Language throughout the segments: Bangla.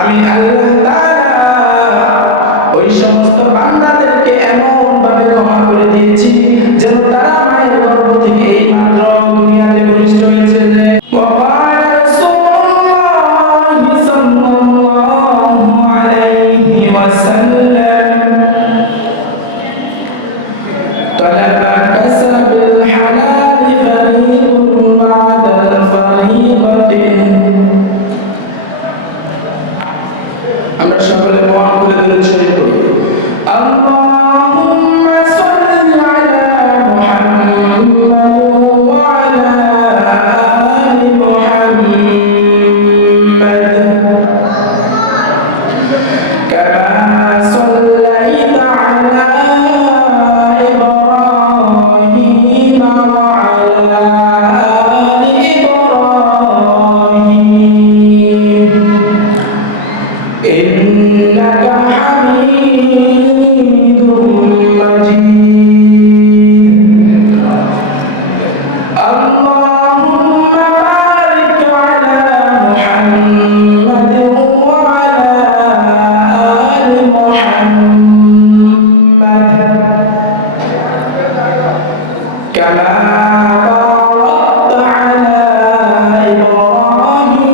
আমি আল্লাহ তাআলা ওই সমস্ত বান্দাদেরকে এমন ভাবে ক্ষমা করে দিয়েছি যেন তারা মায়ের গর্ভ থেকে এই মাত্র দুনিয়াতে ভূমিষ্ঠ হয়েছে। وقال رسول الله صلى الله عليه وسلم طلب كسب الحلال فريض بعد الفريضة। আমরা সকলে মহান করে দরুদ শরীফ পড়ি। আল্লাহুম্মা সাল্লি আলা মুহাম্মাদ ওয়া আলা আলি মুহাম্মাদ কামা সাল্লাইতা আলা ইব্রাহিম ওয়া আলা আলি ইব্রাহিম إنك حميد مجيد اللهم بارك على محمد وعلى آل محمد كما باركت على إبراهيم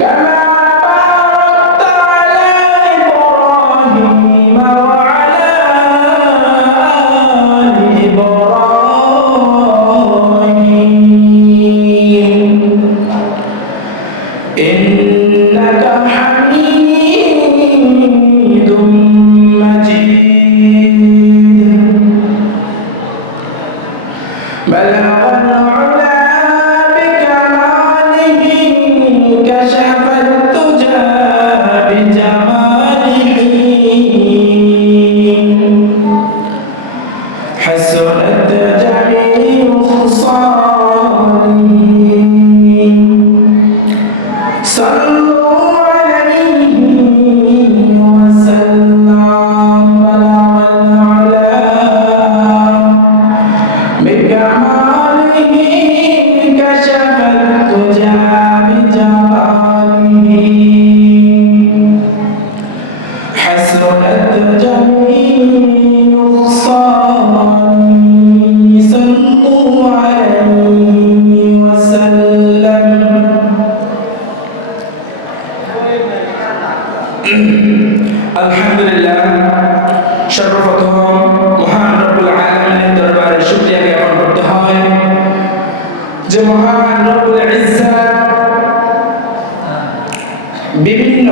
كما باركت على إبراهيم وعلى آل إبراهيم إنك حميد مجيد بلغ العلا بكماله كشف الدجى بجماله حسنت جميع خصاله صلوا عليه وسلم بلغ العلا بكماله كشف الدجى بجماله حسنت جميع خصاله صلوا عليه وسلم আলহামদুলিল্লাহ সর্বপ্রথম মহান রব্বুল আলামিনের দরবারে শুকরিয়া জ্ঞাপন করতে হয় যে মহান রব্বুল ইজ্জত বিভিন্ন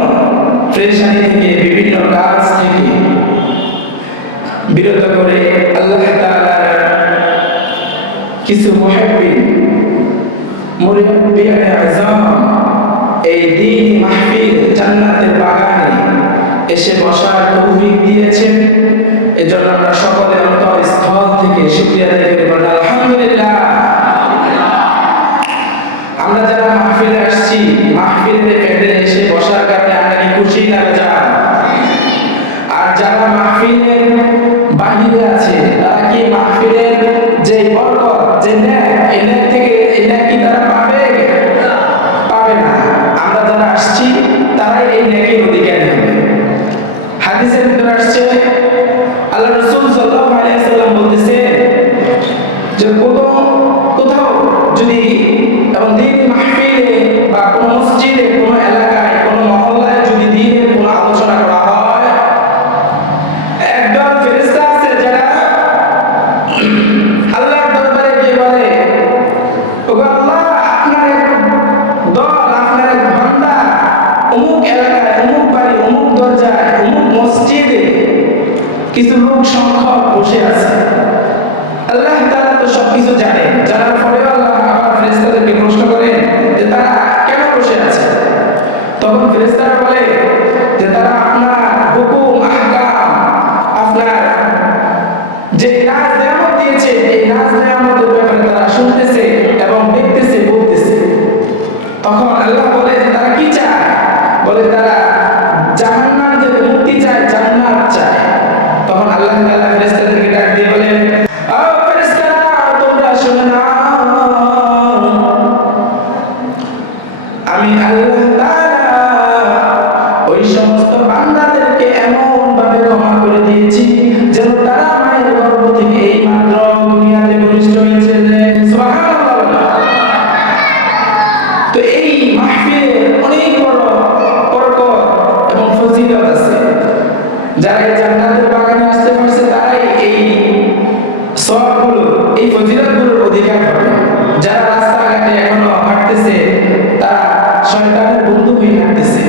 পেরেশানি থেকে বিভিন্ন কাজ থেকে বিরত করে আল্লাহ তাআলার কিছু মুহিব্বিন মুরিব্বিয়ানে আযম এই দ্বীন মাহফিল জান্নাতের বাগানে এসে বসার তৌফিক দিয়েছেন। এজন্য আমরা সকলে অন্তরস্থল থেকে শুকরিয়া আদায় করি, বলি আলহামদুলিল্লাহ। আমরা যারা মাহফিলে আসছি, মাহফিলের প্যান্ডেলে এসে বসার কারণে আমরা কি খুশি না বেজার? আর যারা মাহফিলের বাহিরে আছে তারা কি মাহফিলের যে বরকত, যে নেক, এই নেক থেকে এই নেক কি তারা পাবে? পাবে না। আমরা যারা আসছি তারাই এই নেকের অধিকারী হবে। হাদিসের ভিতরে আসছে আল্লাহ রাসূল সাল্লাল্লাহু আলাইহি ওয়াসাল্লাম বলতেছে যে কোথাও যদি এবং দ্বীন মাহফিলে বা কোন মসজিদে, কোন এলাকায়, কোন মহল্লায় যদি দ্বীনের কোন আলোচনা করা হয়, একদল ফেরেশতা আছে যারা আল্লাহর দরবারে গিয়ে বলে, ওগো আল্লাহ, আপনার এক দল, আপনার এক বান্দা অমুক এলাকায়, অমুক বাড়ি, অমুক দরজায়, অমুক মসজিদে কিছু লোক সংখ্যক বসে আছে। আল্লাহ তাআলা তো সবকিছু জানেন, জানার পরেও আল্লাহ আবার ফেরেশতাদেরকে প্রশ্ন করেন যে তারা কেন বসে আছে। তখন ফেরেশতারা বলে যে তারা আপনার হুকুম, আহকাম, আপনার যে নাজ নেয়ামত দিয়েছে, এই নাজ নেয়ামতের ব্যাপারে তারা শুনতেছে এবং দেখতেছে, বলতেছে। তখন আল্লাহ বলে যে তারা কি চায়? বলে তারা জাহান্নাম থেকে মুক্তি চায়, জান্নাত চায়। যারা এই জান্নাতের বাগানে আসতে পারছে তারাই এই সওয়াবগুলো, এই ফজিলতগুলোর অধিকার হবে। যারা রাস্তাঘাটে এখনো হাঁটতেছে তারা শয়তানের বন্ধু হয়ে হাঁটতেছে,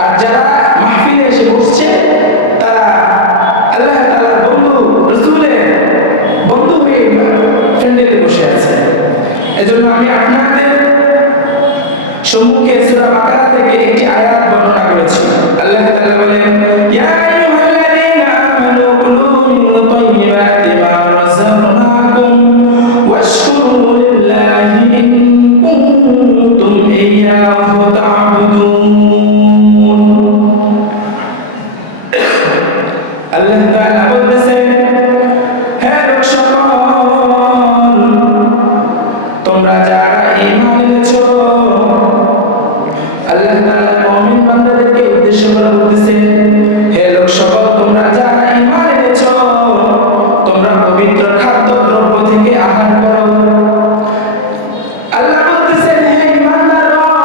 আর যারা মাহফিলে এসে বসছে তারা আল্লাহ তাআলার বন্ধু, রাসূলের বন্ধু হয়ে প্যান্ডেলে বসে আছে। এজন্য আমি আপনাদের সম্মুখে সূরা বাকারা থেকে একটি আয়াত বর্ণনা করেছি। আল্লাহ তাআলা বলেন, ইয়া আইয়ুহাল্লাযীনা আমানু কুলু মিন তাইয়্যিবাতি মা রাযাকনাকুম ওয়াশকুরু লিল্লাহি ইন কুনতুম ইয়্যাহু তা'বুদুন। আল্লাহ তাআলা বলতেছেন, হে লোক সকল, তোমরা যারা ঈমান এনেছো, আল্লাহ তাআলা মুমিন বান্দাদেরকে উদ্দেশ্য করে বলতেছেন, হে লোক সকল, তোমরা যারা ঈমান এনেছো, তোমরা পবিত্র খাদ্য দ্রব্য থেকে আহার করো। আল্লাহ বলতেছেন, হে ঈমানদারগণ,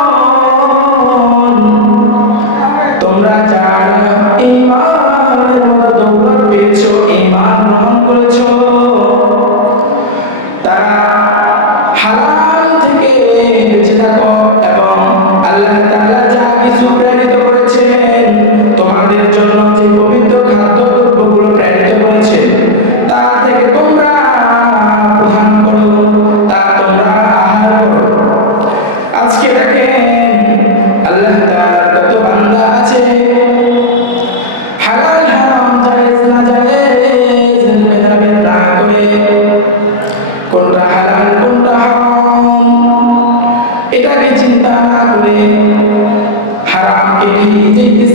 তোমরা যারা ঈমানের মতো দৌলত পেয়েছো, ঈমান গ্রহণ করেছো, তারা হালাল থেকে বেঁচে থাকো এবং আল্লাহ তাআলা যা কিছু প্রেরিত করেছেন তোমাদের জন্য, যে পবিত্র খাদ্যদ্রব্যগুলো প্রেরিত করেছে তা থেকে তোমরা গ্রহণ করো, তা তোমরা আহার করো। আজকে দেখেন আল্লাহ তাআলার কত বান্দা আছে হালাল হারাম জায়েজ না জায়েজ ভেদাভেদ না করে, কোনটা হালাল কোনটা হারাম এটাকে চিন্তা না করে হারামকে খেয়ে যেতে